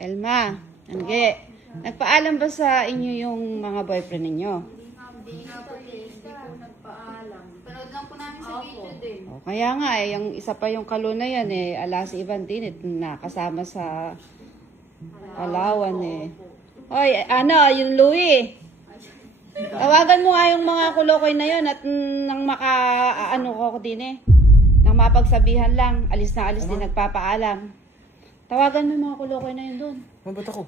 Elma, Angge, nagpaalam ba sa inyo yung mga boyfriend ninyo? Hindi nga po eh, hindi po nagpaalam. Panood lang po namin sa video din. O, kaya nga eh, yung isa pa yung kalo na yan eh, alas Ivan din nakasama sa Palawan eh. Hoy, ano, yung Louie. Tawagan mo nga yung mga kulokoy na yun at nang ano ko din eh. Nang mapagsabihan lang, alis na alis din nagpapaalam. Tawagan mo yung mga kulokoy na yun doon. Mabat ako.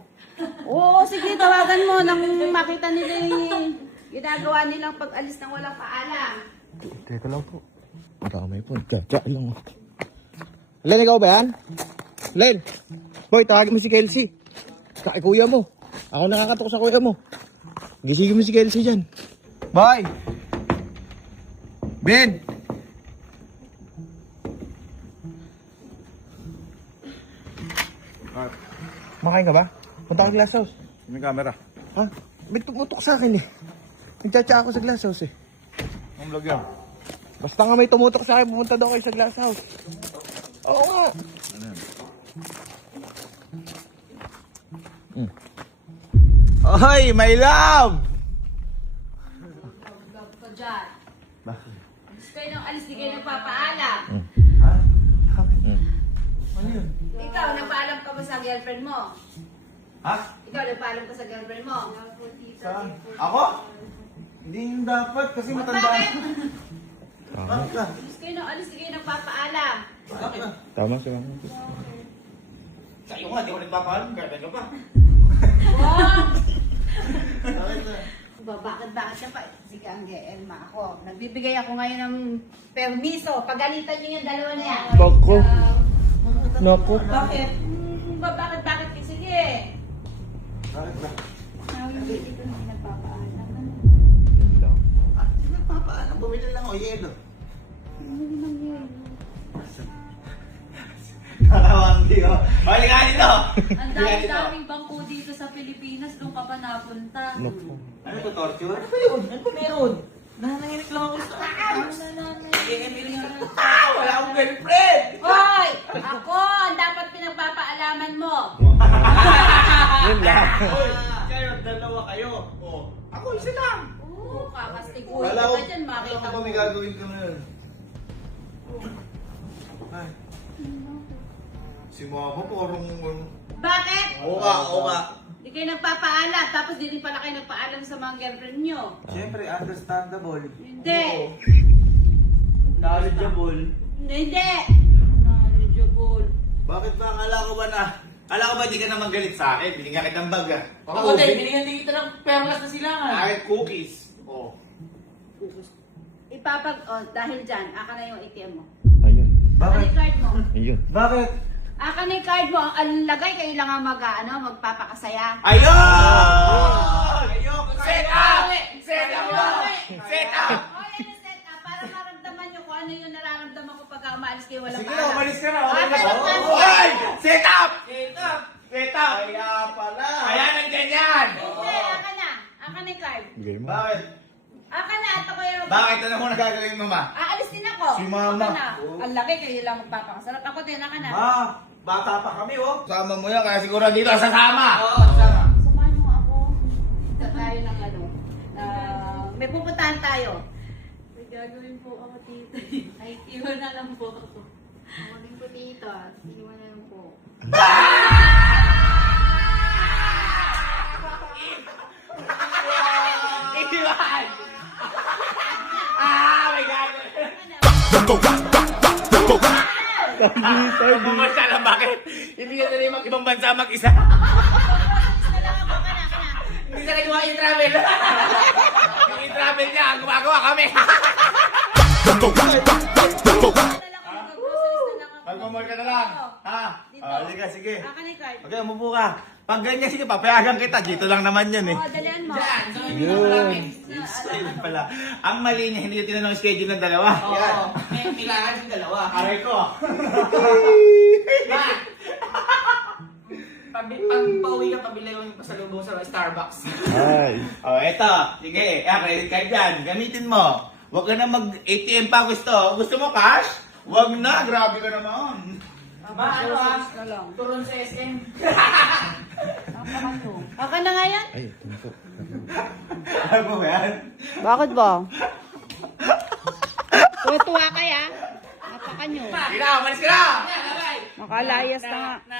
Oo, sige, tawagan mo nang makita nila yung ginagawa nilang pag-alis ng walang paalam. Teka lang po. Maramay po. Teka lang. Len, ikaw ba yan? Len! Boy, tawagin mo si Kelsey. Kay kuya mo. Ako nakakatok sa kuya mo. Gisingin mo si Kelsey dyan. Boy! Ben! Makain ka ba? Punta ka glass house. May camera. Ha? May tumutok sa akin eh. Nagtsatsa ako sa glass house eh. Ang vlog yan. Basta nga may tumutok sa akin, pumunta daw kayo sa glass house. Oo nga. Ano yan? Oy, my love! Love ko dyan. Bakit? Alis kayo nang alis, di kayo nagpapaalam. Ha? Ano yun? Ikaw, nagpaalam ka ba sa girlfriend mo? Ha? Ikaw, nagpaalam ka sa girlfriend mo? Saan? Ako? Hindi yung dapat kasi matanda. Bakit? Bakit ka? Alis kayo nang alis, di kayo nagpapaalam. Bakit ka? Tama siya. Sa'yo nga, di ko nagpapaalam. Ganda ka pa. Wow! Bakit ka? Bakit ka pa? Sige, Angge, Elma, ako. Nagbibigay ako ngayon ng permiso. Pagalitan niyo yung dalawa na yan. Bako. Naku. Bakit? Bakit? Sige. Bakit ka? Dito na nagpapaalam. Yun lang. Ah, hindi nagpapaalam. Bumili lang ako yelo. Nakawang di ko. Balik ka dito! Ang dami-daming bangko dito sa Pilipinas, doon ka pa napunta. Naku. Ano to, torture? Ano ba yun? Ano ba meron? Nananginig lang ako sa wala akong girlfriend! Hoy! Ako! Ang dapat pinagpapaalaman mo. Yun lang. Hoy, kayo, dalawa kayo. Oh, ako isa lang. Oo, kakastiguhin Wala ka ko, pa dyan. Makita wala ko mo. pa may gagawin ka ngayon. Ay. Si mama parang... Bakit? Oo nga. Di kayo nagpapaalam. Tapos di rin pala kayo nagpaalam sa mga girlfriend nyo. Siyempre, understandable. Hindi. Knowledgeable. Hindi. Knowledgeable. Bakit ba? Akala ko ba di ka naman galit sa akin? Binigyan kitang bag ah. Ako din, binigyan din kita ng perlas na silangan. Akin cookies. Oh. Dahil dyan, aka na yung ATM mo. Ayun. Aka na yung card mo. Ayun. Bakit? Aka na yung card mo. Ang lagay kayo lang ang magpapakasaya. Ayun! Set up! Set up! Set up! Okay, set up. Para maramdaman nyo kung ano yung nararamdaman ko pagka umalis kayo walang Sige paalam. na, umalis ka na. Ah, pero paano? Hoy! Set up! Set up! Set up! Kaya pala. Kaya nandiyan yan! Hindi, aka na. Aka na yung card. Bigay mo. Bakit? Aka na. At ako yung... Bakit? Ano mo nagagawin mo, ma? Aalis din ako. Si mama. Aka na. Ang laki kayo lang magpapakasarap. Ako din, aka na. Ma, bata pa kami, oh. Sama mo yan, kaya siguro dito sasama. Oo, sama. Samahan mo ako. Punta tayo ng ano. May pupuntahan tayo. May gagawin po ako, tita. Ay, iwan na lang po ako. Ako din po dito. Iniwan na lang po. Iwan! May gagawin. Pumunta lang, bakit? Hindi na nila yung ibang bansa mag-isa. Hindi na nagawa yung travel. Yung travel niya, ang gumagawa kami. Magmamall ka na lang. Ha? Halika, sige. Aka na yung card. Okay, umupo ka. Pag ganyan, sige, papayagan kita. Dito lang naman yan eh. Oo, dalian mo. Diyan, sa may Yun. namin. Ayun pala. Ang mali niya, hindi tinanong yung schedule ng dalawa. Oo, may kailangan yung dalawa. Aray ko. Ma! Pag pauwi ka, pabili ko yung pasalubong sa Starbucks. Ay. Oh, eto. Sige, credit card yan. Gamitin mo. Huwag ka na mag-ATM pa gusto. Gusto mo cash? Huwag na. Grabe ka naman. Ma, ano ah? na lang. Turon sa SM. Baka na nga yan? Ay, ito na po. Ano ba yan? Bakit ba? Tuwa kaya? Napakanyo. Sige na, umalis ka na! Nakalayas na nga. Na.